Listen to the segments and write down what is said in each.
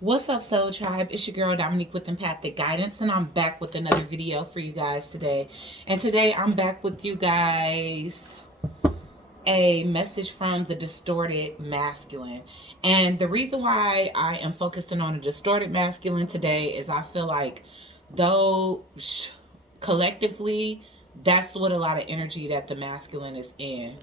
What's up, Soul Tribe? It's your girl Dominique with Empathic Guidance, and I'm back with another video for you guys today. And today I'm back with you guys a message from the distorted masculine. And the reason why I am focusing on the distorted masculine today is I feel like though collectively that's what a lot of energy that the masculine is in.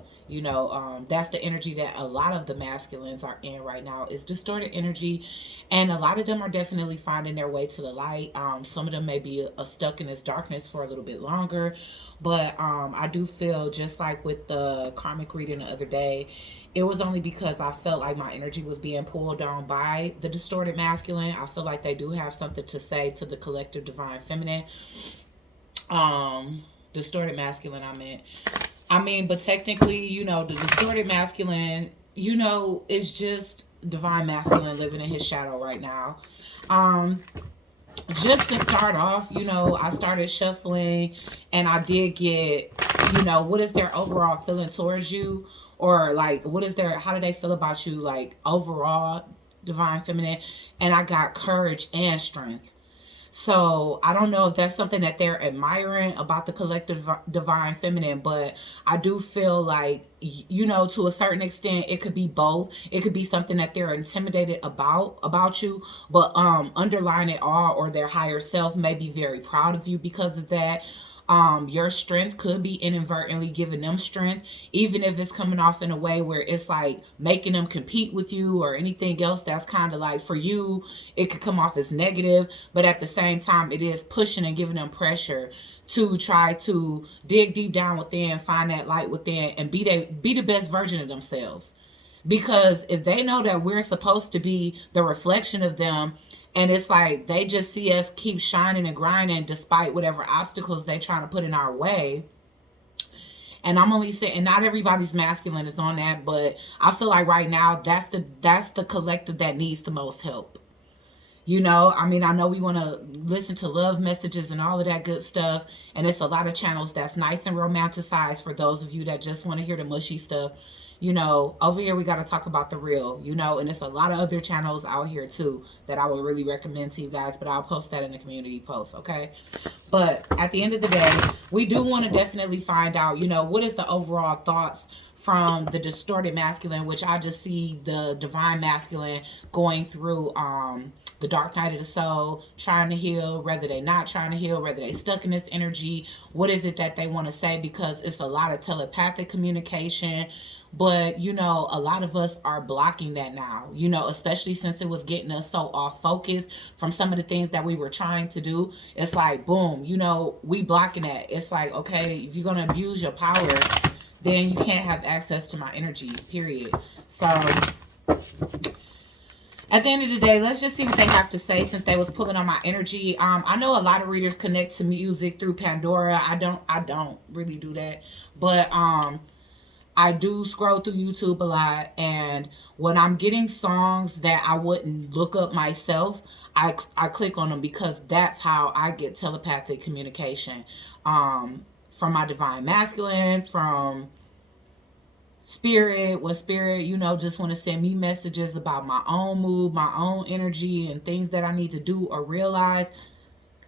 That's the energy that a lot of the masculines are in right now is distorted energy, and a lot of them are definitely finding their way to the light. Some of them may be stuck in this darkness for a little bit longer, but I do feel just like with the karmic reading the other day, it was only because I felt like my energy was being pulled down by the distorted masculine. I feel like they do have something to say to the collective divine feminine. Distorted masculine, but technically, the distorted masculine, is just divine masculine living in his shadow right now. Just to start off, I started shuffling and I did get, what is their overall feeling towards you? Or like, how do they feel about you? Like overall, divine feminine. And I got courage and strength. So I don't know if that's something that they're admiring about the collective divine feminine, but I do feel like, to a certain extent, it could be both. It could be something that they're intimidated about you, but underlying it all, or their higher self may be very proud of you because of that. Your strength could be inadvertently giving them strength, even if it's coming off in a way where it's like making them compete with you or anything else. That's kind of like, for you, it could come off as negative, but at the same time, it is pushing and giving them pressure to try to dig deep down within, find that light within, and be the best version of themselves. Because if they know that we're supposed to be the reflection of them, and it's like they just see us keep shining and grinding despite whatever obstacles they trying to put in our way. And I'm only saying, not everybody's masculine is on that, but I feel like right now that's the collective that needs the most help. I know we want to listen to love messages and all of that good stuff, and it's a lot of channels that's nice and romanticized for those of you that just want to hear the mushy stuff. Over here we got to talk about the real, and it's a lot of other channels out here too that I would really recommend to you guys, but I'll post that in the community post, okay? But at the end of the day, we do want to definitely find out, what is the overall thoughts from the distorted masculine, which I just see the divine masculine going through the dark night of the soul, trying to heal, whether they're not trying to heal, whether they're stuck in this energy. What is it that they want to say? Because it's a lot of telepathic communication, but a lot of us are blocking that now, especially since it was getting us so off focus from some of the things that we were trying to do. It's like, boom, we blocking that. It's like, okay, if you're going to abuse your power, then you can't have access to my energy, period. So at the end of the day, let's just see what they have to say, since they was pulling on my energy. I know a lot of readers connect to music through Pandora. I don't really do that, but I do scroll through YouTube a lot, and when I'm getting songs that I wouldn't look up myself, I click on them, because that's how I get telepathic communication from my divine masculine, from spirit. When spirit, just want to send me messages about my own mood, my own energy, and things that I need to do or realize,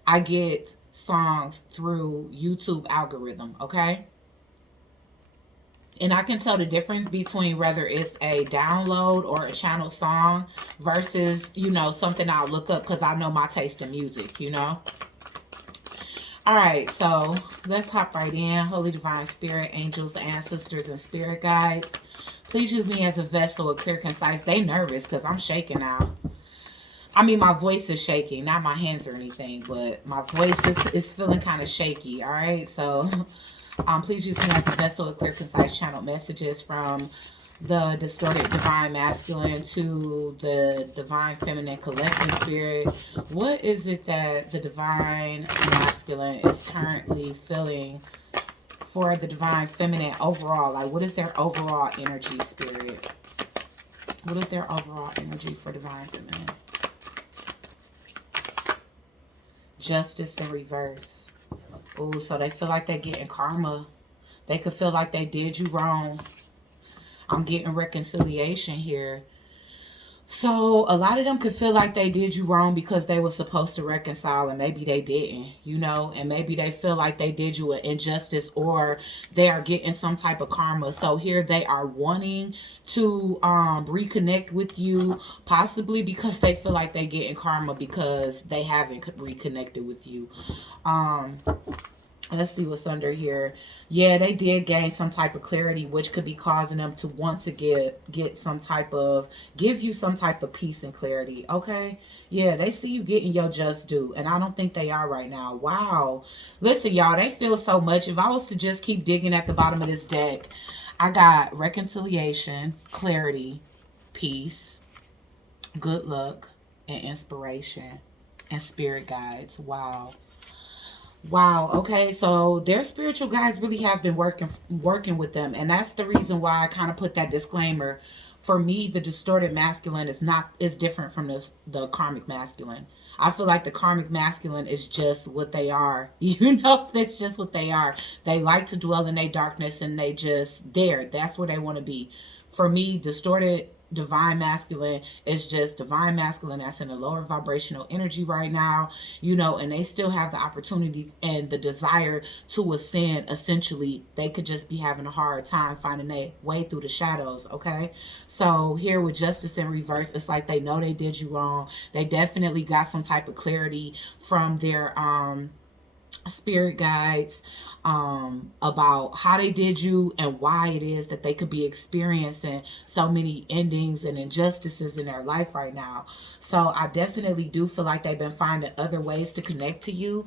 I get songs through YouTube algorithm, okay? And I can tell the difference between whether it's a download or a channel song versus, something I'll look up, because I know my taste in music, All right, so let's hop right in. Holy Divine Spirit, angels, ancestors, and spirit guides, please use me as a vessel of clear, concise. They nervous because I'm shaking now. My voice is shaking, not my hands or anything, but my voice is feeling kind of shaky. All right, so please use me as a vessel of clear, concise, channeled messages from the distorted divine masculine to the divine feminine collective spirit. What is it that the divine masculine is currently feeling for the divine feminine overall? Like, what is their overall energy, spirit? What is their overall energy for divine feminine? Justice in reverse. Oh, so they feel like they're getting karma. They could feel like they did you wrong. I'm getting reconciliation here. So a lot of them could feel like they did you wrong because they were supposed to reconcile and maybe they didn't, you know, and maybe they feel like they did you an injustice or they are getting some type of karma. So here they are wanting to reconnect with you, possibly because they feel like they getting karma because they haven't reconnected with you. Um Let's see what's under here. Yeah, they did gain some type of clarity, which could be causing them to want to get some type of, give you some type of peace and clarity. Okay. Yeah, they see you getting your just due. And I don't think they are right now. Wow. Listen, y'all, they feel so much. If I was to just keep digging at the bottom of this deck, I got reconciliation, clarity, peace, good luck, and inspiration, and spirit guides. Wow. Wow. Okay. So their spiritual guides really have been working with them, and that's the reason why I kind of put that disclaimer. For me, the distorted masculine is different from the karmic masculine. I feel like the karmic masculine is just what they are. You know, that's just what they are. They like to dwell in their darkness, and they just there. That's where they want to be. For me, distorted divine masculine is just divine masculine that's in a lower vibrational energy right now, you know, and they still have the opportunities and the desire to ascend. Essentially, they could just be having a hard time finding their way through the shadows. Okay, so here with justice in reverse, it's like they know they did you wrong. They definitely got some type of clarity from their spirit guides about how they did you and why it is that they could be experiencing so many endings and injustices in their life right now. So I definitely do feel like they've been finding other ways to connect to you.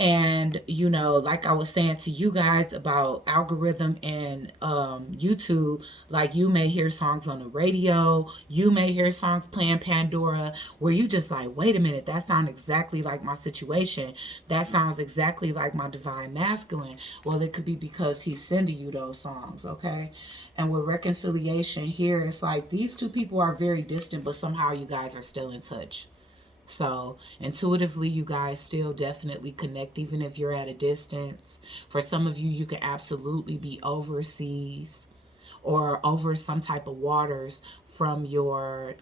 And, you know, like I was saying to you guys about algorithm and YouTube, like you may hear songs on the radio, you may hear songs playing Pandora where you just like, wait a minute, that sounds exactly like my situation. That sounds exactly like my divine masculine. Well, it could be because he's sending you those songs, okay? And with reconciliation here, it's like these two people are very distant, but somehow you guys are still in touch. So intuitively, you guys still definitely connect, even if you're at a distance. For some of you, you can absolutely be overseas or over some type of waters from your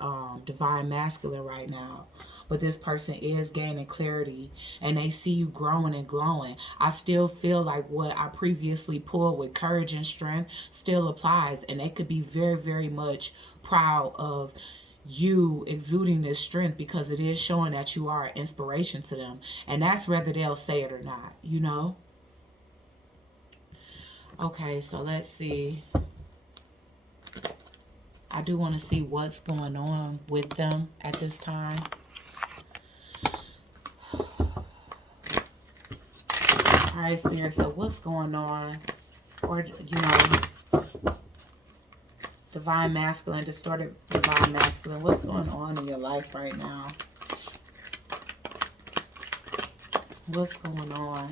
divine masculine right now. But this person is gaining clarity and they see you growing and glowing. I still feel like what I previously pulled with courage and strength still applies, and they could be very, very much proud of you exuding this strength because it is showing that you are an inspiration to them, and that's whether they'll say it or not, you know. Okay, so let's see. I do want to see what's going on with them at this time. All right, Spirit, so what's going on? Or, you know, divine masculine, distorted divine masculine. What's going on in your life right now? What's going on?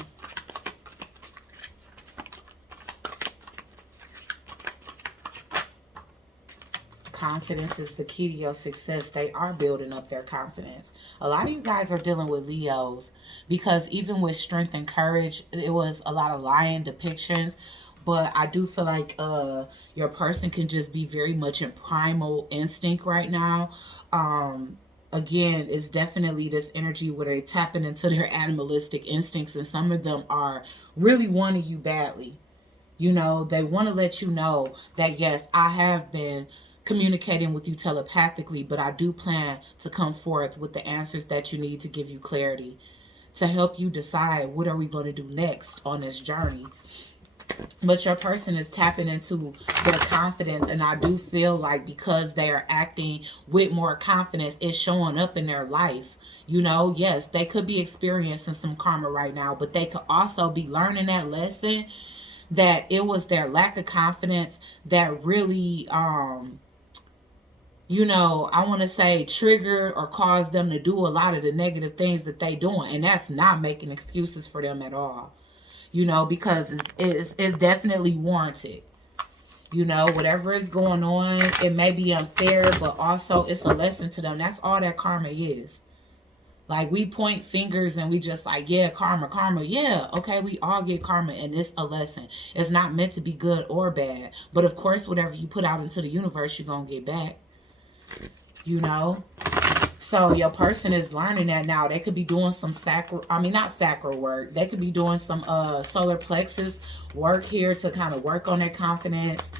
Confidence is the key to your success. They are building up their confidence. A lot of you guys are dealing with Leos because even with strength and courage, it was a lot of lion depictions. But I do feel like your person can just be very much in primal instinct right now. Again, it's definitely this energy where they're tapping into their animalistic instincts, and some of them are really wanting you badly. You know, they want to let you know that, yes, I have been communicating with you telepathically, but I do plan to come forth with the answers that you need to give you clarity, to help you decide what are we going to do next on this journey. But your person is tapping into their confidence, and I do feel like because they are acting with more confidence, it's showing up in their life. You know, yes, they could be experiencing some karma right now, but they could also be learning that lesson, that it was their lack of confidence that really, you know, I want to say trigger or cause them to do a lot of the negative things that they doing. And that's not making excuses for them at all. You know, because it's definitely warranted. You know, whatever is going on, it may be unfair, but also it's a lesson to them. That's all that karma is. Like, we point fingers and we just like, yeah, karma. Yeah, okay, we all get karma, and it's a lesson. It's not meant to be good or bad. But of course, whatever you put out into the universe, you're going to get back. you know. So your person is learning that now. They could be doing some not sacral work. They could be doing some solar plexus work here to kind of work on their confidence,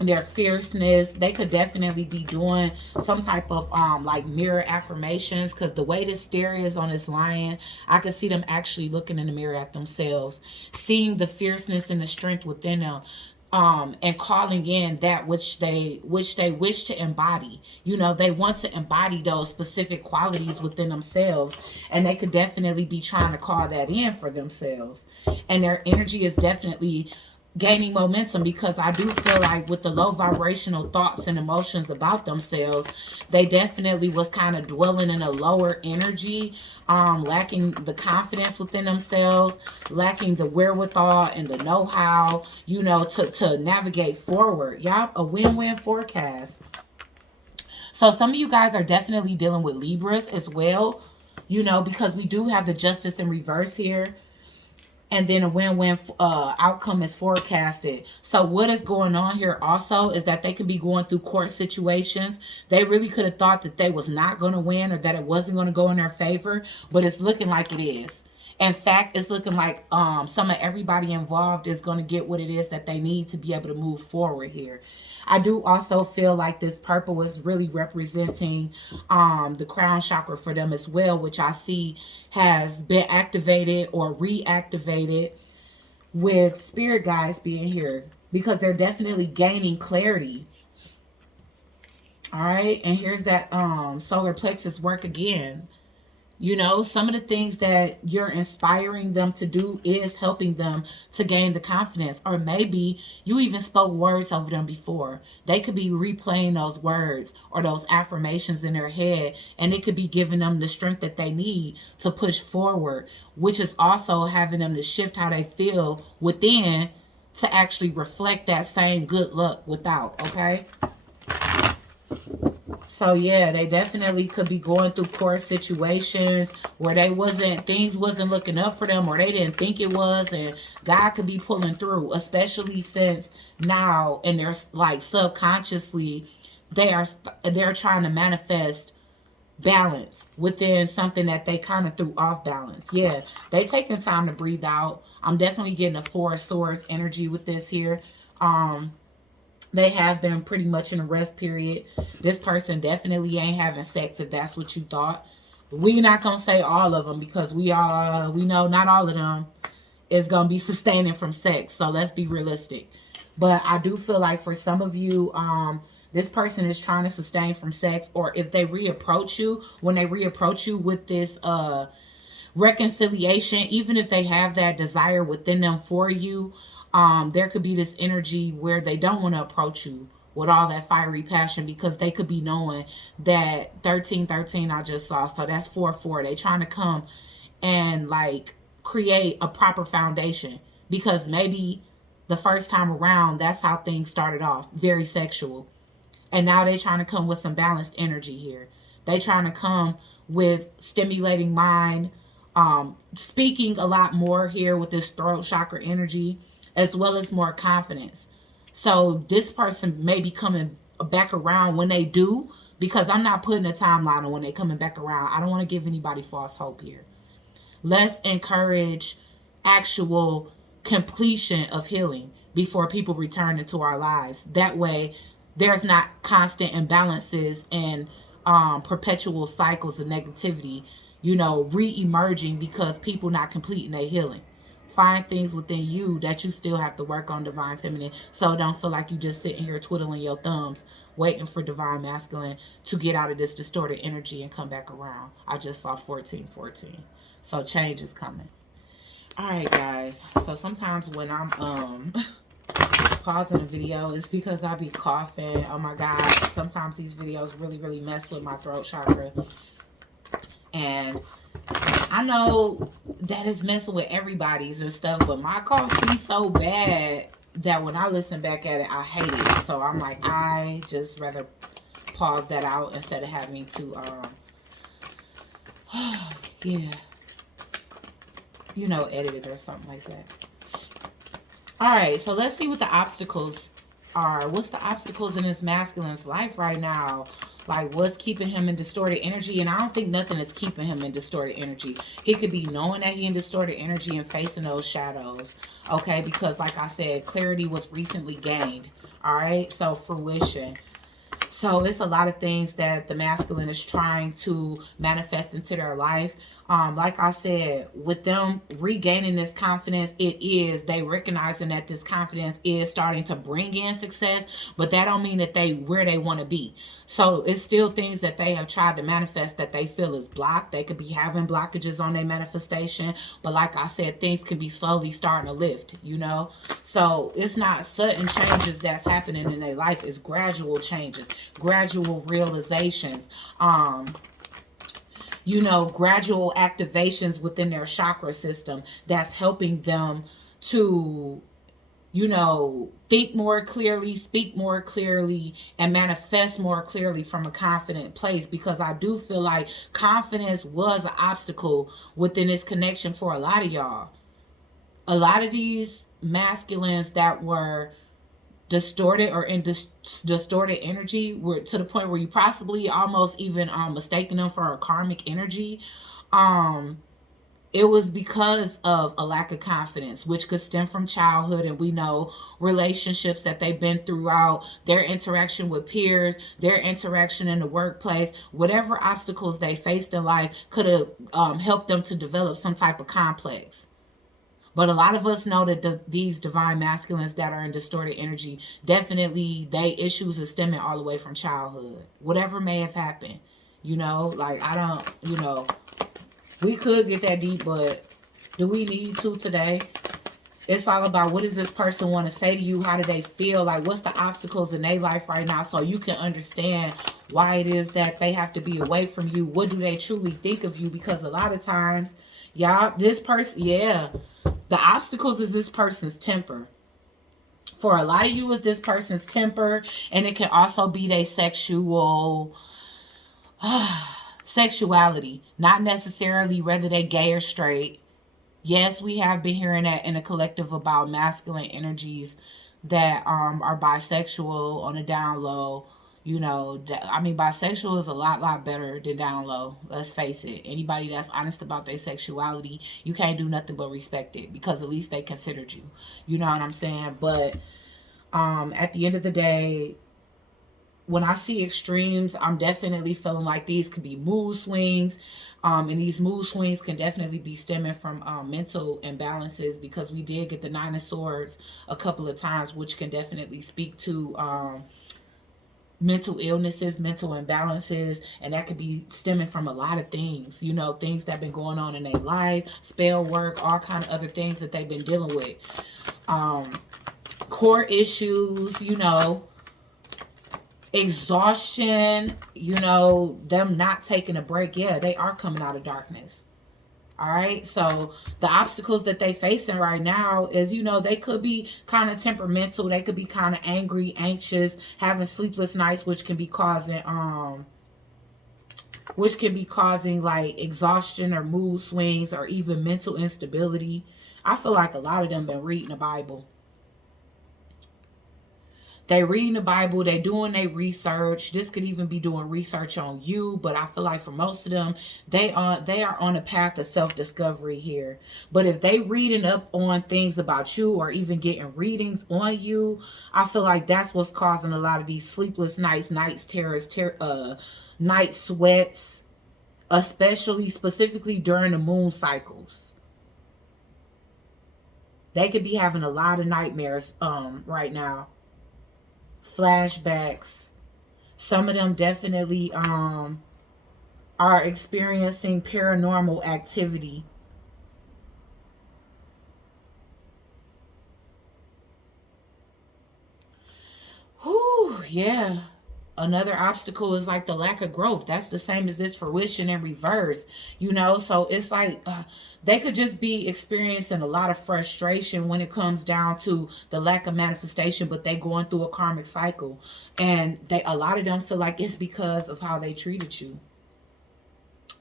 their fierceness. They could definitely be doing some type of like mirror affirmations, because the way this stare is on this lion, I could see them actually looking in the mirror at themselves, seeing the fierceness and the strength within them, and calling in that which they wish to embody. You know, they want to embody those specific qualities within themselves, and they could definitely be trying to call that in for themselves. And their energy is definitely gaining momentum, because I do feel like with the low vibrational thoughts and emotions about themselves, they definitely was kind of dwelling in a lower energy, lacking the confidence within themselves, lacking the wherewithal and the know-how, you know, to navigate forward. Y'all, a win-win forecast. So some of you guys are definitely dealing with Libras as well, you know, because we do have the Justice in reverse here. And then a win-win outcome is forecasted. So what is going on here also is that they could be going through court situations. They really could have thought that they was not going to win, or that it wasn't going to go in their favor, but it's looking like it is. In fact, it's looking like some of everybody involved is going to get what it is that they need to be able to move forward here. I do also feel like this purple is really representing the crown chakra for them as well, which I see has been activated or reactivated with spirit guides being here, because they're definitely gaining clarity. All right, and here's that solar plexus work again. You know, some of the things that you're inspiring them to do is helping them to gain the confidence. Or maybe you even spoke words over them before. They could be replaying those words or those affirmations in their head, and it could be giving them the strength that they need to push forward, which is also having them to shift how they feel within to actually reflect that same good luck without, okay? So yeah, they definitely could be going through court situations where things wasn't looking up for them, or they didn't think it was, and God could be pulling through, especially since now, and they're like subconsciously, they're trying to manifest balance within something that they kind of threw off balance. Yeah, they taking time to breathe out. I'm definitely getting a Four of Swords energy with this here. They have been pretty much in a rest period. This person definitely ain't having sex, if that's what you thought. We're not going to say all of them, because we know not all of them is going to be sustaining from sex. So let's be realistic. But I do feel like for some of you, this person is trying to sustain from sex, or if they reapproach you, when they reapproach you with this reconciliation, even if they have that desire within them for you, there could be this energy where they don't want to approach you with all that fiery passion, because they could be knowing that 1313 I just saw, so that's 4-4. They trying to come and like create a proper foundation, because maybe the first time around, that's how things started off, very sexual, and now they trying to come with some balanced energy here. They trying to come with stimulating mind, speaking a lot more here with this throat chakra energy, as well as more confidence. So this person may be coming back around when they do, because I'm not putting a timeline on when they coming back around. I don't want to give anybody false hope here. Let's encourage actual completion of healing before people return into our lives. That way there's not constant imbalances and perpetual cycles of negativity, you know, re-emerging because people not completing their healing. Find things within you that you still have to work on, Divine Feminine, so don't feel like you just sitting here twiddling your thumbs waiting for Divine Masculine to get out of this distorted energy and come back around. I just saw 1414. So change is coming. Alright guys, so sometimes when I'm pausing a video, it's because I be coughing. Oh my god, sometimes these videos really mess with my throat chakra. And I know that is messing with everybody's and stuff, but my coughs be so bad that when I listen back at it, I hate it. So I'm like, I just rather pause that out instead of having to, yeah, you know, edit it or something like that. All right, so let's see what the obstacles are. What's the obstacles in this masculine's life right now? Like, what's keeping him in distorted energy? And I don't think nothing is keeping him in distorted energy. He could be knowing that he in distorted energy and facing those shadows. Okay, because like I said, clarity was recently gained. All right, so fruition. So it's a lot of things that the masculine is trying to manifest into their life. Like I said, with them regaining this confidence, they recognizing that this confidence is starting to bring in success, but that don't mean that they where they want to be. So it's still things that they have tried to manifest that they feel is blocked. They could be having blockages on their manifestation, but like I said, things can be slowly starting to lift, you know? So it's not sudden changes that's happening in their life. It's gradual changes, gradual realizations, you know, gradual activations within their chakra system that's helping them to, you know, think more clearly, speak more clearly, and manifest more clearly from a confident place. Because I do feel like confidence was an obstacle within this connection for a lot of y'all. A lot of these masculines that were distorted or in distorted energy were to the point where you possibly almost even mistaking them for a karmic energy. It was because of a lack of confidence, which could stem from childhood. And we know relationships that they've been throughout, their interaction with peers, their interaction in the workplace, whatever obstacles they faced in life could have helped them to develop some type of complex. But a lot of us know that these divine masculines that are in distorted energy, definitely they issues are stemming all the way from childhood. Whatever may have happened, you know, like I don't, you know, we could get that deep, but do we need to today? It's all about what does this person want to say to you? How do they feel? Like what's the obstacles in their life right now so you can understand why it is that they have to be away from you. What do they truly think of you? Because a lot of times, y'all, this person, yeah, the obstacles is this person's temper. For a lot of you, is this person's temper, and it can also be their sexuality. Not necessarily whether they gay or straight. Yes, we have been hearing that in a collective about masculine energies that are bisexual on the down low. You know, I mean, bisexual is a lot better than down low. Let's face it. Anybody that's honest about their sexuality, you can't do nothing but respect it because at least they considered you. You know what I'm saying? But at the end of the day, when I see extremes, I'm definitely feeling like these could be mood swings. And these mood swings can definitely be stemming from mental imbalances, because we did get the Nine of Swords a couple of times, which can definitely speak to mental illnesses, mental imbalances, and that could be stemming from a lot of things, you know, things that have been going on in their life, spell work, all kind of other things that they've been dealing with. Core issues, you know, exhaustion, you know, them not taking a break. Yeah, they are coming out of darkness. All right, so the obstacles that they facing right now is, you know, they could be kind of temperamental. They could be kind of angry, anxious, having sleepless nights, which can be causing like exhaustion or mood swings or even mental instability. I feel like a lot of them been reading the Bible. They reading the Bible, they doing their research. This could even be doing research on you, but I feel like for most of them, they are on a path of self-discovery here. But if they reading up on things about you or even getting readings on you, I feel like that's what's causing a lot of these sleepless nights, night terrors, night sweats, specifically during the moon cycles. They could be having a lot of nightmares right now. Flashbacks. Some of them definitely are experiencing paranormal activity. Whew, yeah. Another obstacle is like the lack of growth. That's the same as this fruition in reverse, you know. So it's like they could just be experiencing a lot of frustration when it comes down to the lack of manifestation, but they going through a karmic cycle, and a lot of them feel like it's because of how they treated you.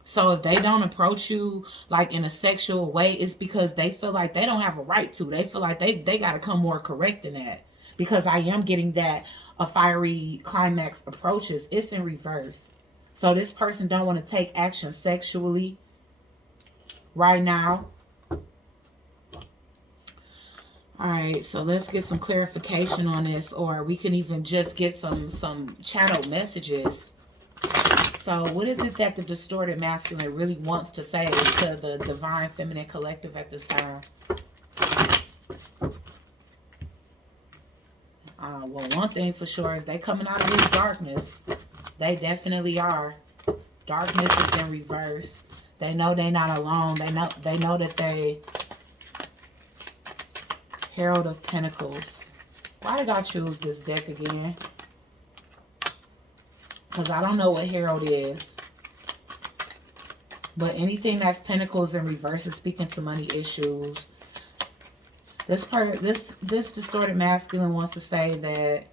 So if they don't approach you like in a sexual way, it's because they feel like they don't have a right to. They feel like they got to come more correct than that. because I am getting that a fiery climax approaches. It's in reverse. So this person don't want to take action sexually right now. All right, so let's get some clarification on this, or we can even just get some channel messages. So what is it that the distorted masculine really wants to say to the Divine Feminine Collective at this time? Well, one thing for sure is they coming out of this darkness. They definitely are. Darkness is in reverse. They know they're not alone. They know that they... Herald of Pentacles. Why did I choose this deck again? Because I don't know what Herald is. But anything that's Pentacles in reverse is speaking to money issues. This distorted masculine wants to say that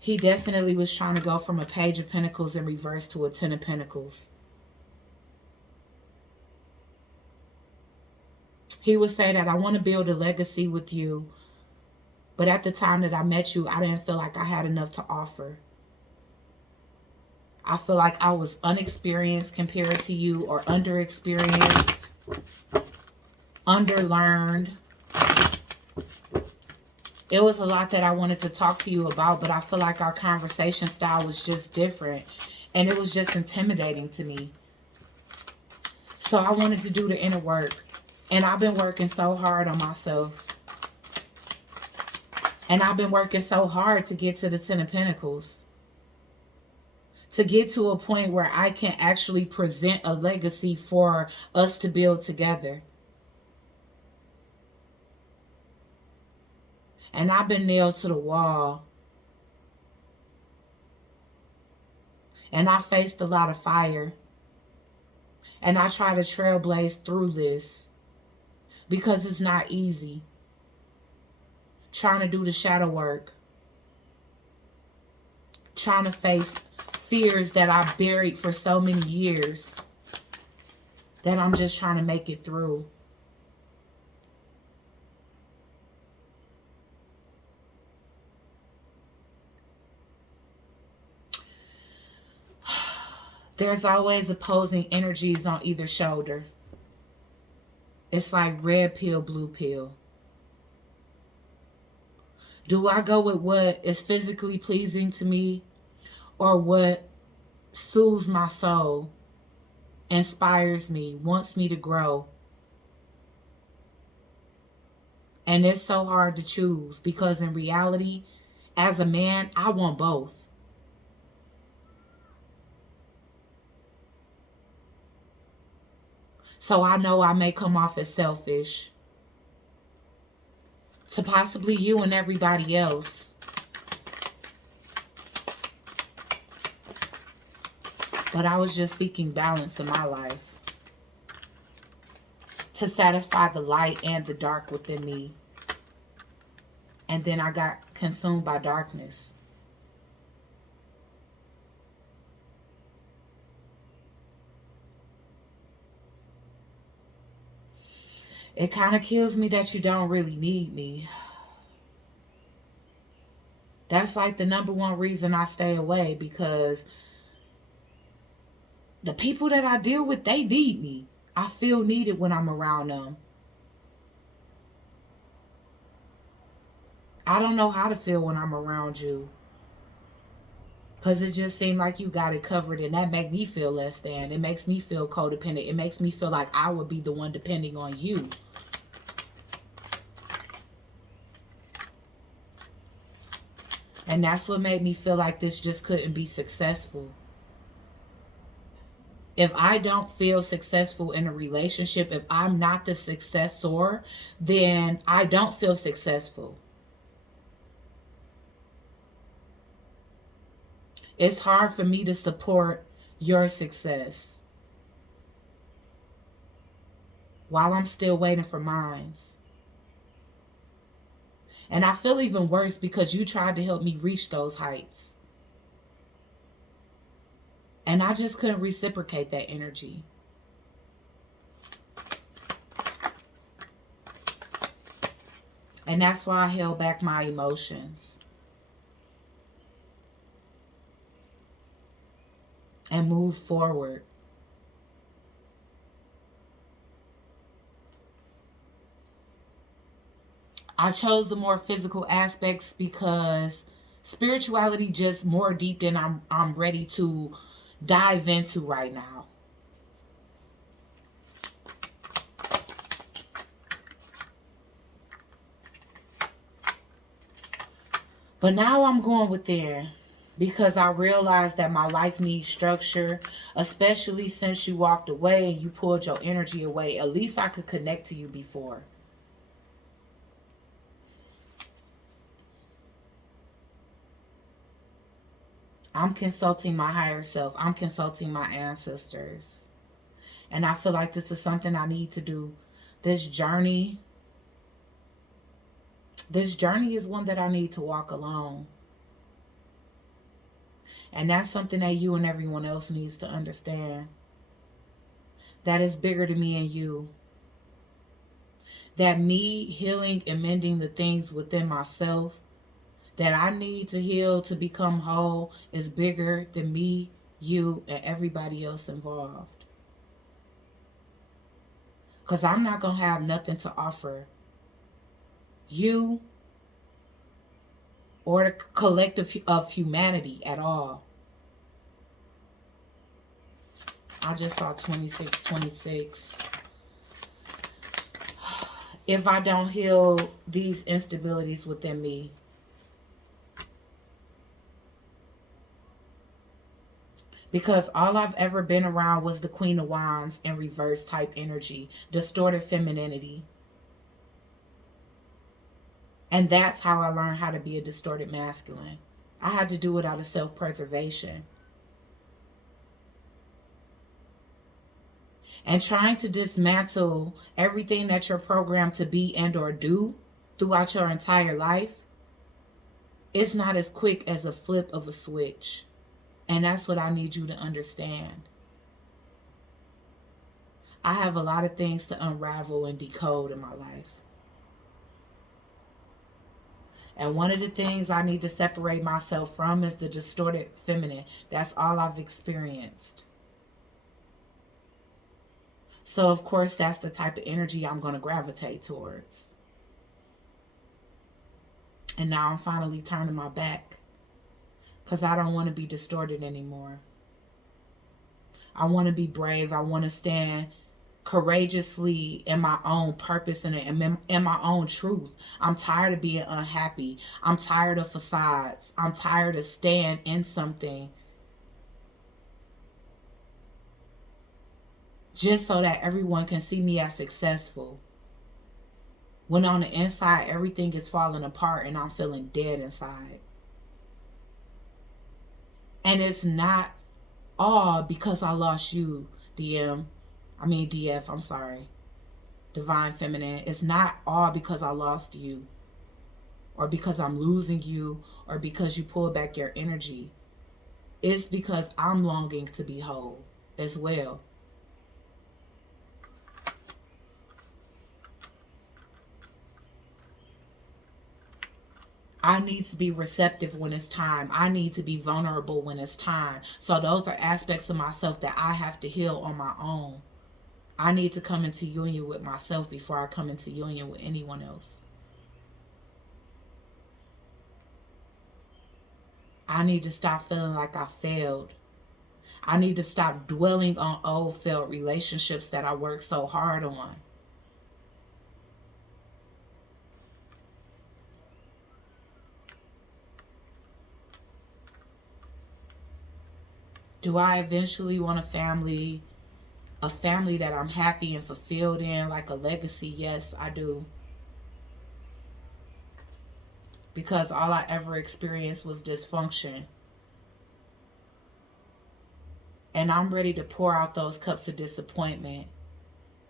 he definitely was trying to go from a Page of Pentacles in reverse to a Ten of Pentacles. He would say that I want to build a legacy with you, but at the time that I met you, I didn't feel like I had enough to offer. I feel like I was unexperienced compared to you, or underexperienced, underlearned. It was a lot that I wanted to talk to you about, but I feel like our conversation style was just different, and it was just intimidating to me. So I wanted to do the inner work. And I've been working so hard on myself. And I've been working so hard to get to the Ten of Pentacles. To get to a point where I can actually present a legacy for us to build together. And I've been nailed to the wall. And I faced a lot of fire. And I try to trailblaze through this. Because it's not easy. Trying to do the shadow work. Trying to face fears that I buried for so many years. That I'm just trying to make it through. There's always opposing energies on either shoulder. It's like red pill, blue pill. Do I go with what is physically pleasing to me, or what soothes my soul, inspires me, wants me to grow? And it's so hard to choose, because in reality, as a man, I want both. So I know I may come off as selfish to possibly you and everybody else. But I was just seeking balance in my life to satisfy the light and the dark within me. And then I got consumed by darkness. It kind of kills me that you don't really need me. That's like the #1 reason I stay away, because the people that I deal with, they need me. I feel needed when I'm around them. I don't know how to feel when I'm around you. Because it just seemed like you got it covered, and that makes me feel less than. It makes me feel codependent. It makes me feel like I would be the one depending on you. And that's what made me feel like this just couldn't be successful. If I don't feel successful in a relationship, if I'm not the successor, then I don't feel successful. It's hard for me to support your success while I'm still waiting for mine. And I feel even worse because you tried to help me reach those heights. And I just couldn't reciprocate that energy. And that's why I held back my emotions and moved forward. I chose the more physical aspects because spirituality just more deep than I'm ready to dive into right now. But now I'm going within because I realized that my life needs structure, especially since you walked away and you pulled your energy away. At least I could connect to you before. I'm consulting my higher self. I'm consulting my ancestors. And I feel like this is something I need to do. This journey is one that I need to walk alone. And that's something that you and everyone else needs to understand. That is bigger than me and you. That me healing and mending the things within myself that I need to heal to become whole is bigger than me, you, and everybody else involved. Because I'm not going to have nothing to offer you or the collective of humanity at all. I just saw 2626. If I don't heal these instabilities within me, because all I've ever been around was the Queen of Wands and reverse type energy, distorted femininity. And that's how I learned how to be a distorted masculine. I had to do it out of self-preservation. And trying to dismantle everything that you're programmed to be and or do throughout your entire life, it's not as quick as a flip of a switch. And that's what I need you to understand. I have a lot of things to unravel and decode in my life. And one of the things I need to separate myself from is the distorted feminine. That's all I've experienced. So, of course, that's the type of energy I'm going to gravitate towards. And now I'm finally turning my back because I don't want to be distorted anymore. I want to be brave. I want to stand courageously in my own purpose and in my own truth. I'm tired of being unhappy. I'm tired of facades. I'm tired of staying in something just so that everyone can see me as successful, when on the inside everything is falling apart and I'm feeling dead inside. And it's not all because I lost you, DF, I'm sorry. Divine Feminine. It's not all because I lost you, or because I'm losing you, or because you pull back your energy. It's because I'm longing to be whole as well. I need to be receptive when it's time. I need to be vulnerable when it's time. So those are aspects of myself that I have to heal on my own. I need to come into union with myself before I come into union with anyone else. I need to stop feeling like I failed. I need to stop dwelling on old failed relationships that I worked so hard on. Do I eventually want a family that I'm happy and fulfilled in, like a legacy? Yes, I do. Because all I ever experienced was dysfunction. And I'm ready to pour out those cups of disappointment,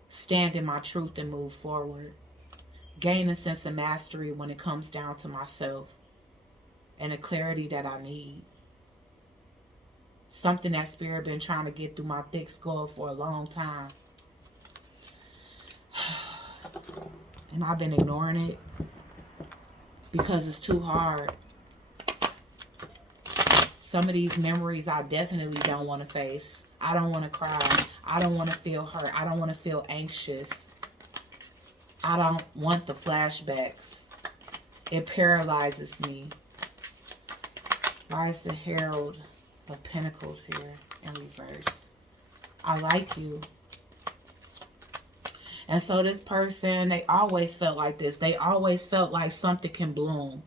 stand in my truth and move forward. Gain a sense of mastery when it comes down to myself and the clarity that I need. Something that Spirit been trying to get through my thick skull for a long time. And I've been ignoring it. because it's too hard. Some of these memories I definitely don't want to face. I don't want to cry. I don't want to feel hurt. I don't want to feel anxious. I don't want the flashbacks. It paralyzes me. Why is the Herald of Pentacles here in reverse? I like you. And so this person, they always felt like this. They always felt like something can bloom.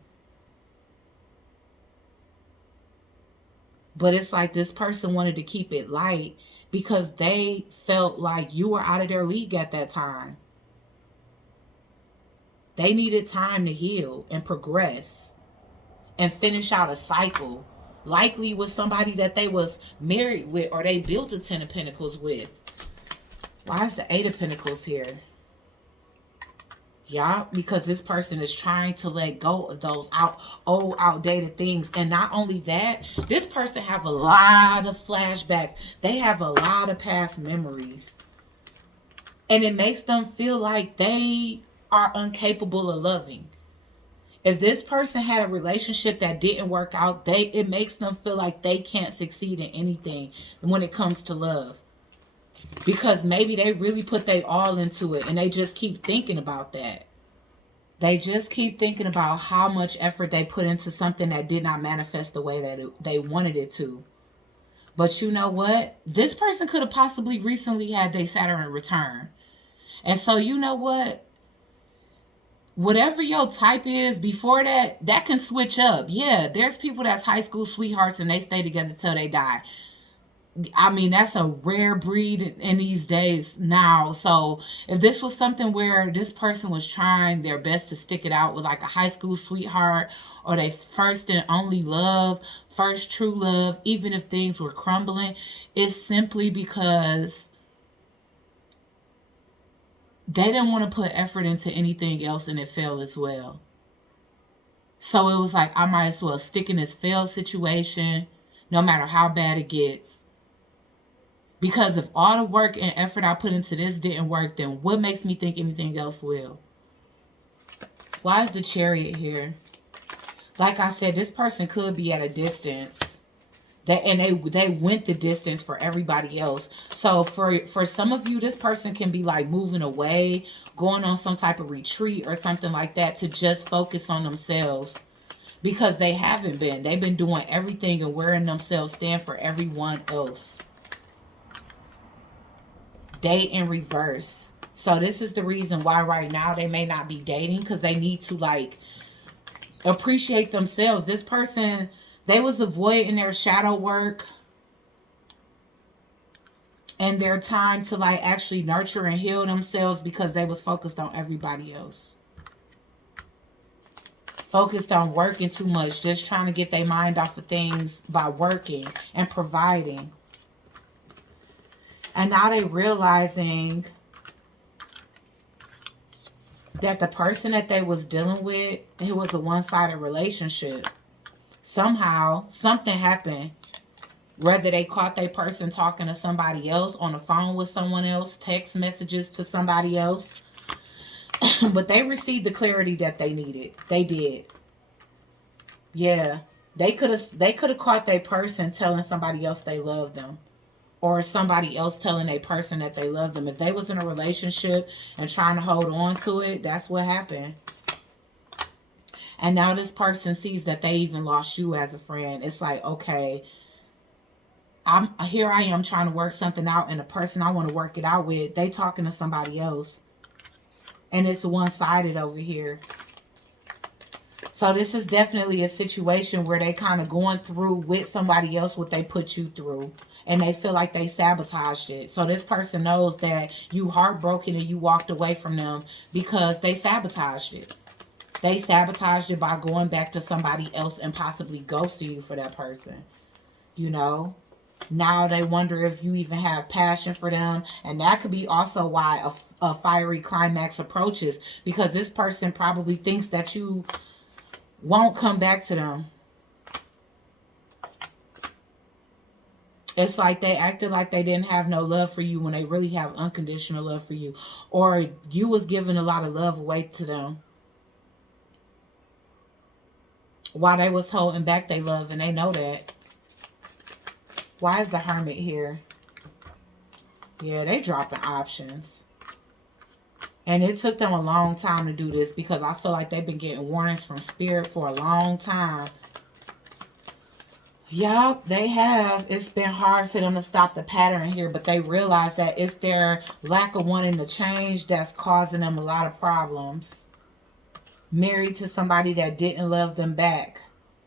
But it's like this person wanted to keep it light because they felt like you were out of their league at that time. They needed time to heal and progress and finish out a cycle. Likely with somebody that they was married with or they built a 10 of Pentacles with. Why is the 8 of Pentacles here? Yeah, because this person is trying to let go of those old, outdated things. And not only that, this person have a lot of flashbacks. They have a lot of past memories. And it makes them feel like they are incapable of loving. If this person had a relationship that didn't work out, it makes them feel like they can't succeed in anything when it comes to love. Because maybe they really put their all into it and they just keep thinking about that. They just keep thinking about how much effort they put into something that did not manifest the way that they wanted it to. But you know what? This person could have possibly recently had their Saturn return. And so you know what? Whatever your type is before that, that can switch up. Yeah, there's people that's high school sweethearts and they stay together till they die. I mean, that's a rare breed in these days now. So if this was something where this person was trying their best to stick it out with like a high school sweetheart or they first and only love, first true love, even if things were crumbling, it's simply because they didn't want to put effort into anything else and it failed as well. So it was like, I might as well stick in this failed situation no matter how bad it gets. Because if all the work and effort I put into this didn't work, then what makes me think anything else will? Why is the Chariot here? Like I said, this person could be at a distance. They went the distance for everybody else. So for some of you, this person can be like moving away, going on some type of retreat or something like that to just focus on themselves. Because they haven't been. They've been doing everything and wearing themselves thin for everyone else. Date in reverse. So this is the reason why right now they may not be dating, because they need to like appreciate themselves. This person, they was avoiding their shadow work and their time to like actually nurture and heal themselves because they was focused on everybody else. Focused on working too much, just trying to get their mind off of things by working and providing. And now they realizing that the person that they was dealing with, it was a one-sided relationship. Somehow, something happened. Whether they caught their person talking to somebody else, on the phone with someone else, text messages to somebody else. But they received the clarity that they needed. They did. Yeah. They could have caught their person telling somebody else they loved them. Or somebody else telling a person that they love them. If they was in a relationship and trying to hold on to it, that's what happened. And now this person sees that they even lost you as a friend. It's like, okay, here I am trying to work something out, and the person I want to work it out with, they talking to somebody else. And it's one-sided over here. So this is definitely a situation where they kind of going through with somebody else what they put you through. And they feel like they sabotaged it. So this person knows that you heartbroken and you walked away from them because they sabotaged it. They sabotaged it by going back to somebody else and possibly ghosting you for that person. You know? Now they wonder if you even have passion for them. And that could be also why a fiery climax approaches. Because this person probably thinks that you won't come back to them. It's like they acted like they didn't have no love for you when they really have unconditional love for you. Or you was giving a lot of love away to them. Why they was holding back they love, and they know that. Why is the Hermit here? Yeah, they dropping options. And it took them a long time to do this, because I feel like they've been getting warnings from Spirit for a long time. Yup, they have. It's been hard for them to stop the pattern here, but they realize that it's their lack of wanting to change that's causing them a lot of problems. Married to somebody that didn't love them back.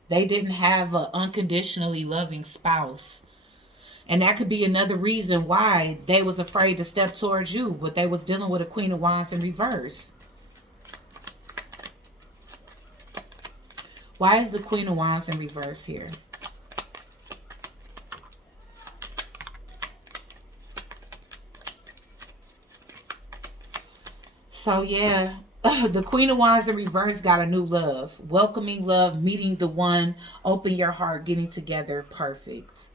They didn't have an unconditionally loving spouse. And that could be another reason why they was afraid to step towards you, but they was dealing with a Queen of Wands in reverse. Why is the Queen of Wands in reverse here? So yeah, the Queen of Wands in reverse got a new love. Welcoming love, meeting the one, open your heart, getting together, perfect.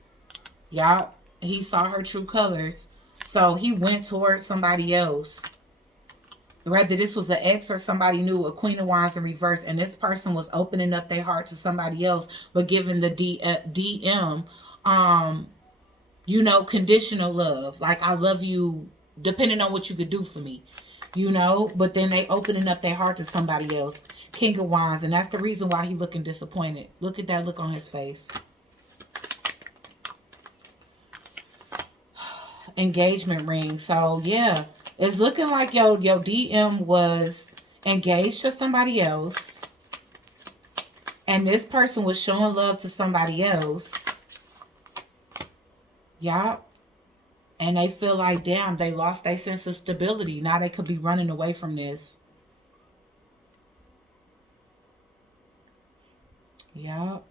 Y'all, he saw her true colors. So he went towards somebody else. Whether this was an ex or somebody new, a Queen of Wands in reverse. And this person was opening up their heart to somebody else, but giving the DM, you know, conditional love. Like, I love you, depending on what you could do for me. You know, but then they opening up their heart to somebody else. King of Wands. And that's the reason why he looking disappointed. Look at that look on his face. Engagement ring. So yeah, it's looking like your DM was engaged to somebody else, and this person was showing love to somebody else. Yup. And they feel like, damn, they lost their sense of stability. Now they could be running away from this. Yup.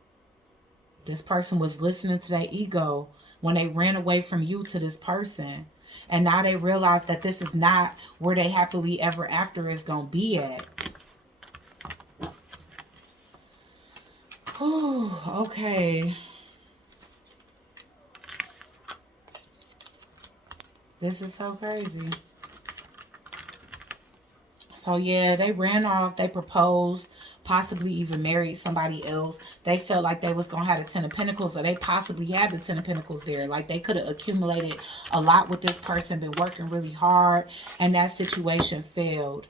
This person was listening to their ego when they ran away from you to this person. And now they realize that this is not where they happily ever after is going to be at. Oh, okay. This is so crazy. So yeah, they ran off. They proposed. Possibly even married somebody else. They felt like they was going to have the Ten of Pentacles, or they possibly had the Ten of Pentacles there. Like, they could have accumulated a lot with this person, been working really hard, and that situation failed.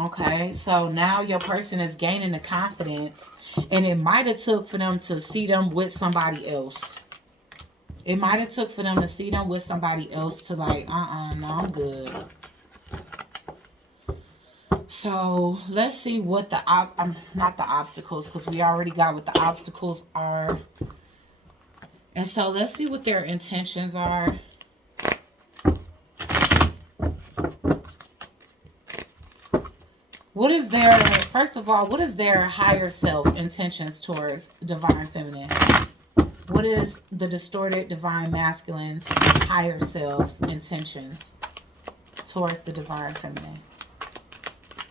Okay, so now your person is gaining the confidence, and it might have took for them to see them with somebody else. It might have took for them to see them with somebody else to like, no, I'm good. So let's see what the not the obstacles, because we already got what the obstacles are. And so let's see what their intentions are. What is their, first of all, what is their higher self intentions towards Divine Feminine? What is the distorted Divine Masculine's higher self's intentions towards the Divine Feminine?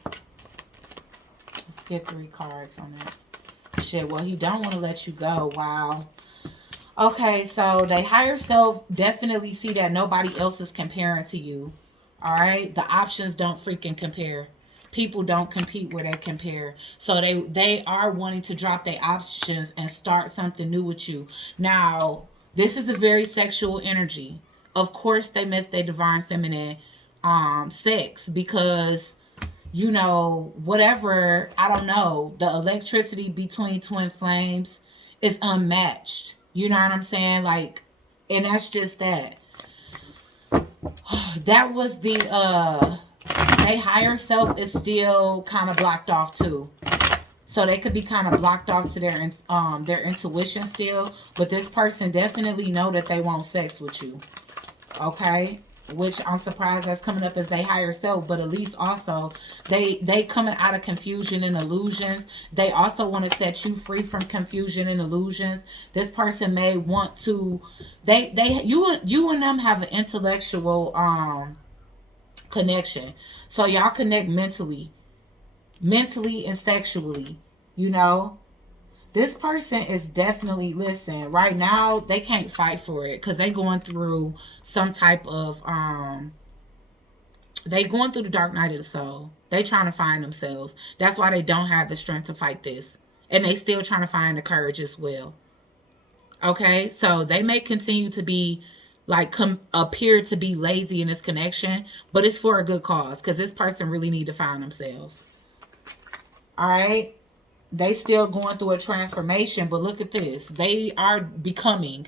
Let's get 3 cards on it. Shit, well, he don't want to let you go. Wow. Okay, so the higher self definitely see that nobody else is comparing to you. All right? The options don't freaking compare. People don't compete where they compare. So they are wanting to drop their options and start something new with you. Now, this is a very sexual energy. Of course, they miss their Divine Feminine sex, because, you know, whatever, I don't know, the electricity between twin flames is unmatched. You know what I'm saying? Like, and that's just that. That was the their higher self is still kind of blocked off too. So they could be kind of blocked off to their intuition still. But this person definitely know that they want sex with you. Okay? Which I'm surprised that's coming up as their higher self. But at least also, they coming out of confusion and illusions. They also want to set you free from confusion and illusions. This person may want to... You and them have an intellectual... connection. So y'all connect mentally and sexually, you know. This person is definitely, listen, right now they can't fight for it because they going through some type of they going through the dark night of the soul. They trying to find themselves. That's why they don't have the strength to fight this. And they still trying to find the courage as well. Okay, so they may continue to be like appear to be lazy in this connection, but it's for a good cause because this person really need to find themselves. All right, they still going through a transformation, but look at this. They are becoming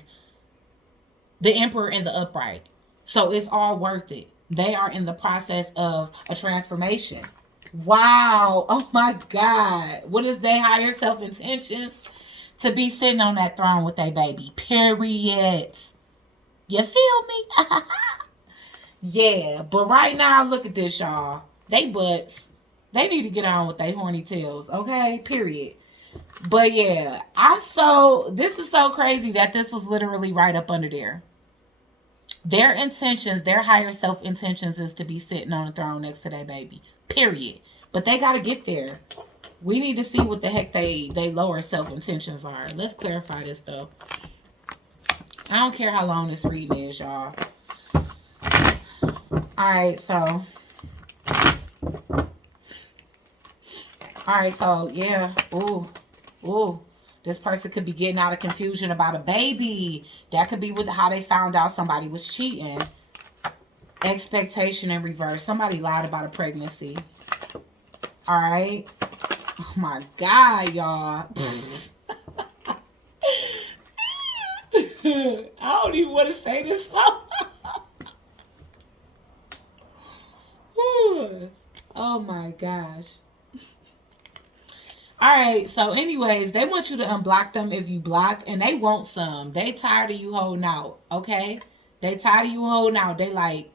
the emperor in the upright. So it's all worth it. They are in the process of a transformation. Wow. Oh my God. What is their higher self intentions? To be sitting on that throne with their baby. Period. You feel me? Yeah. But right now, look at this, y'all. They butts. They need to get on with their horny tails. Okay? Period. But yeah, this is so crazy that this was literally right up under there. Their intentions, their higher self intentions is to be sitting on the throne next to their baby. Period. But they got to get there. We need to see what the heck they lower self intentions are. Let's clarify this though. I don't care how long this reading is, y'all. Alright, so yeah. Ooh. This person could be getting out of confusion about a baby. That could be with how they found out somebody was cheating. Expectation in reverse. Somebody lied about a pregnancy. All right. Oh my God, y'all. I don't even want to say this. Oh my gosh. Alright, so anyways, they want you to unblock them if you blocked, and they want some. They tired of you holding out, okay? They tired of you holding out. They like,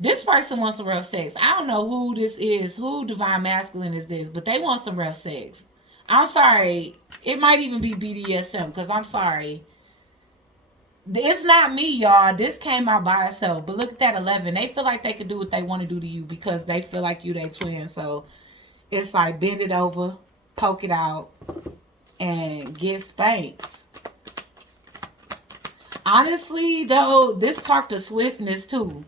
this person wants some rough sex. I don't know who this is, who Divine Masculine is this, but they want some rough sex. I'm sorry. It might even be BDSM, because I'm sorry. It's not me, y'all. This came out by itself. But look at that 11. They feel like they can do what they want to do to you because they feel like you they twin. So it's like bend it over, poke it out, and get spanked. Honestly, though, this talk to swiftness, too.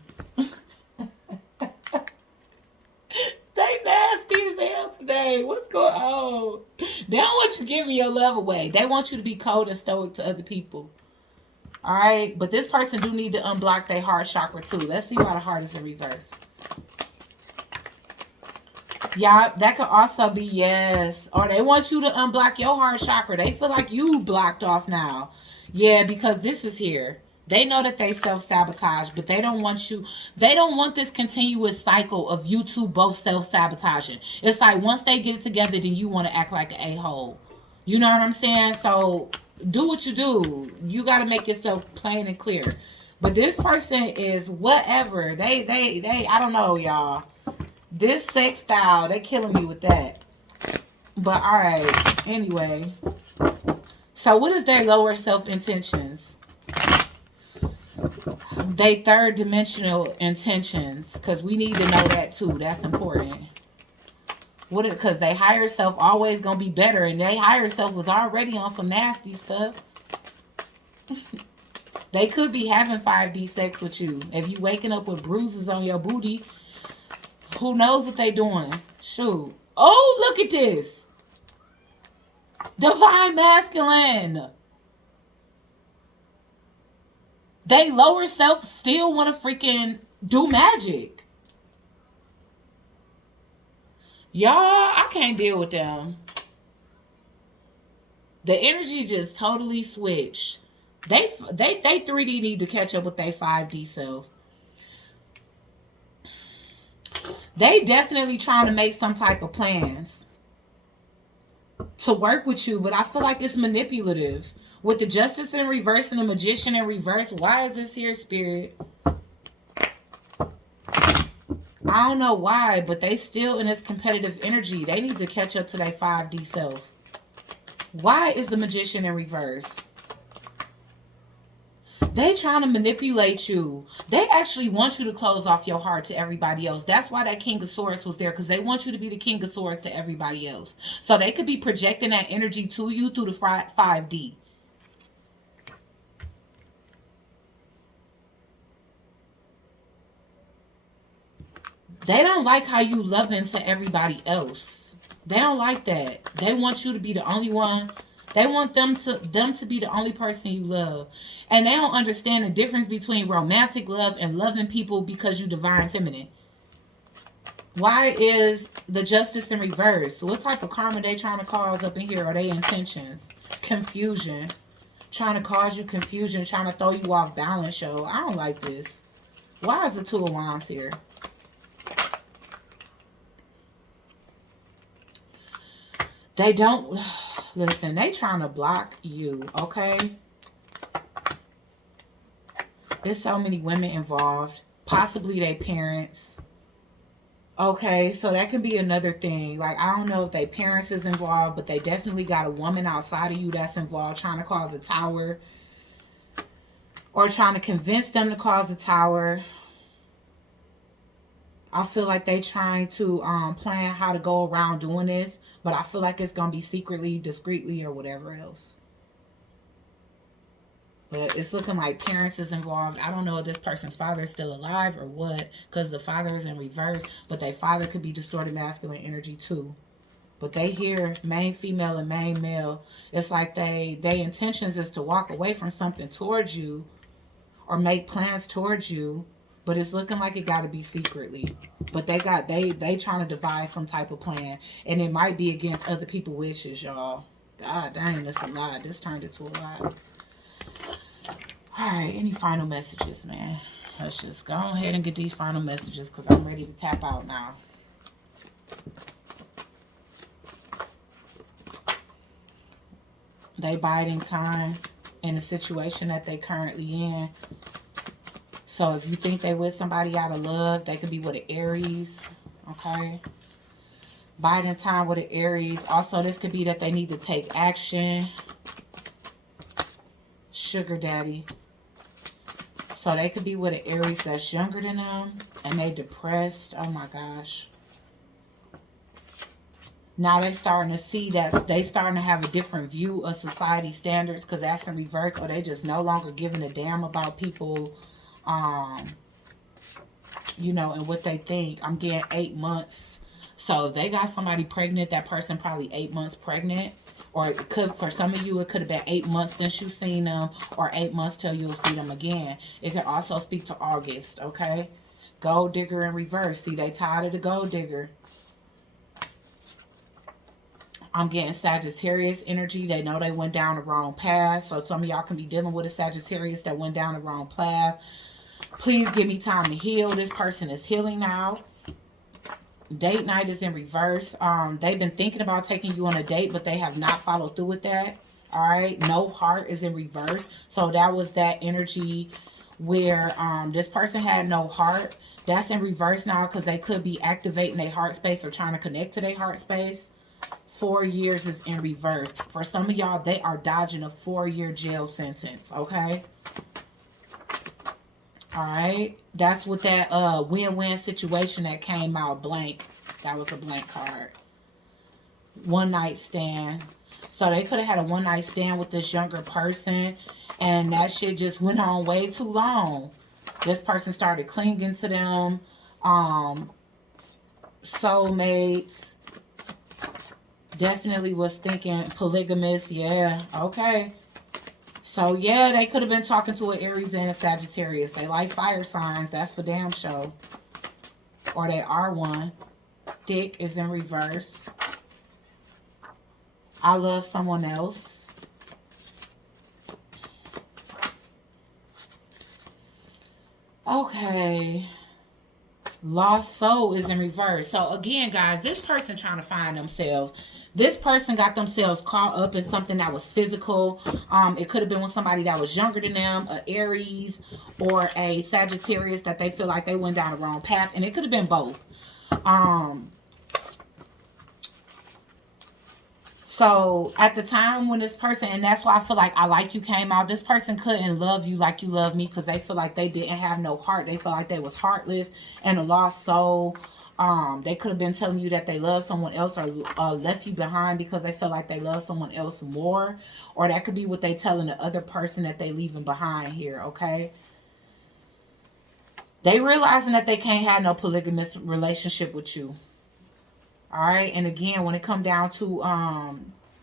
They nasty as hell today. What's going on? They don't want you giving your love away. They want you to be cold and stoic to other people. Alright? But this person do need to unblock their heart chakra, too. Let's see why the heart is in reverse. Yeah, that could also be yes. Or they want you to unblock your heart chakra. They feel like you blocked off now. Yeah, because this is here. They know that they self-sabotage, but they don't want you. They don't want this continuous cycle of you two both self-sabotaging. It's like once they get it together, then you want to act like an a-hole. You know what I'm saying? So do what you do. You got to make yourself plain and clear. But this person is whatever. They I don't know, y'all. This sex style, they killing me with that. But all right, anyway. So what is their lower self-intentions? They third dimensional intentions, because we need to know that too. That's important. What? Because they higher self always gonna be better, and they higher self was already on some nasty stuff. They could be having 5D sex with you. If you waking up with bruises on your booty, who knows what they doing? Shoot. Oh, look at this. Divine Masculine. They lower self still want to freaking do magic. Y'all, I can't deal with them. The energy just totally switched. They 3D need to catch up with their 5D self. They definitely trying to make some type of plans to work with you, but I feel like it's manipulative. With the Justice in reverse and the Magician in reverse, why is this here, Spirit? I don't know why, but they still in this competitive energy. They need to catch up to their 5D self. Why is the Magician in reverse? They trying to manipulate you. They actually want you to close off your heart to everybody else. That's why that King of Swords was there, because they want you to be the King of Swords to everybody else. So they could be projecting that energy to you through the 5D. They don't like how you love into everybody else. They don't like that. They want you to be the only one. They want them to be the only person you love. And they don't understand the difference between romantic love and loving people because you divine feminine. Why is the Justice in reverse? What type of karma they trying to cause up in here? Are they intentions? Confusion. Trying to cause you confusion. Trying to throw you off balance, yo. I don't like this. Why is the Two of Wands here? They don't... Listen, they trying to block you, okay? There's so many women involved. Possibly their parents. Okay, so that could be another thing. Like, I don't know if their parents is involved, but they definitely got a woman outside of you that's involved trying to cause a tower. Or trying to convince them to cause a tower. I feel like they trying to plan how to go around doing this. But I feel like it's going to be secretly, discreetly, or whatever else. But it's looking like parents is involved. I don't know if this person's father is still alive or what. Because the father is in reverse. But their father could be distorted masculine energy too. But they hear main female and main male. It's like they intentions is to walk away from something towards you. Or make plans towards you. But it's looking like it got to be secretly. But they trying to devise some type of plan. And it might be against other people's wishes, y'all. God dang, that's a lot. This turned into a lot. Alright, any final messages, man? Let's just go ahead and get these final messages because I'm ready to tap out now. They biding time in the situation that they currently in. So if you think they with somebody out of love, they could be with an Aries, okay? Biding time with an Aries. Also, this could be that they need to take action. Sugar daddy. So they could be with an Aries that's younger than them, and they depressed. Oh my gosh. Now they starting to see that they starting to have a different view of society standards because that's in reverse, or they just no longer giving a damn about people. You know, and what they think. I'm getting 8 months. So if they got somebody pregnant, that person probably 8 months pregnant. Or it could, for some of you, it could have been 8 months since you've seen them. Or 8 months till you'll see them again. It could also speak to August, okay? Gold digger in reverse. See, they tired of the gold digger. I'm getting Sagittarius energy. They know they went down the wrong path. So some of y'all can be dealing with a Sagittarius that went down the wrong path. Please give me time to heal. This person is healing now. Date night is in reverse. They've been thinking about taking you on a date, but they have not followed through with that. All right. No heart is in reverse. So that was that energy where this person had no heart. That's in reverse now because they could be activating their heart space or trying to connect to their heart space. 4 years is in reverse. For some of y'all, they are dodging a 4-year jail sentence. Okay. Alright, that's what that win-win situation that came out blank. That was a blank card. One night stand. So they could have had a one night stand with this younger person, and that shit just went on way too long. This person started clinging to them. Soulmates. Definitely was thinking polygamous. Yeah, okay. So, yeah, they could have been talking to an Aries and a Sagittarius. They like fire signs. That's for damn sure. Or they are one. Thick is in reverse. I love someone else. Okay. Lost soul is in reverse. So, again, guys, this person trying to find themselves. This person got themselves caught up in something that was physical. It could have been with somebody that was younger than them, a Aries or a Sagittarius that they feel like they went down the wrong path. And it could have So at the time when this person, and that's why I feel like I Like You came out, this person couldn't love you like you love me because they feel like they didn't have no heart. They feel like they was heartless and a lost soul. They could have been telling you that they love someone else or left you behind because they feel like they love someone else more. Or that could be what they telling the other person that they leaving behind here, okay? They realizing that they can't have no polygamous relationship with you. All right. And again, when it come down to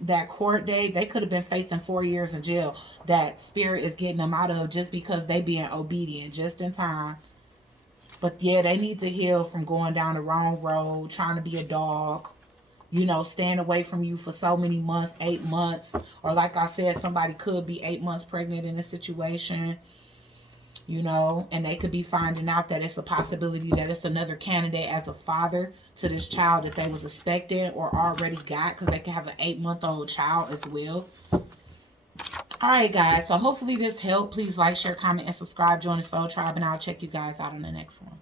that court date, they could have been facing 4 years in jail. That spirit is getting them out of just because they being obedient just in time. But yeah, they need to heal from going down the wrong road, trying to be a dog, you know, staying away from you for so many months, 8 months. Or like I said, somebody could be 8 months pregnant in this situation. You know, and they could be finding out that it's a possibility that it's another candidate as a father to this child that they was expecting or already got, because they can have an 8-month-old child as well. All right, guys. So hopefully this helped. Please like, share, comment, and subscribe. Join the Soul Tribe, and I'll check you guys out on the next one.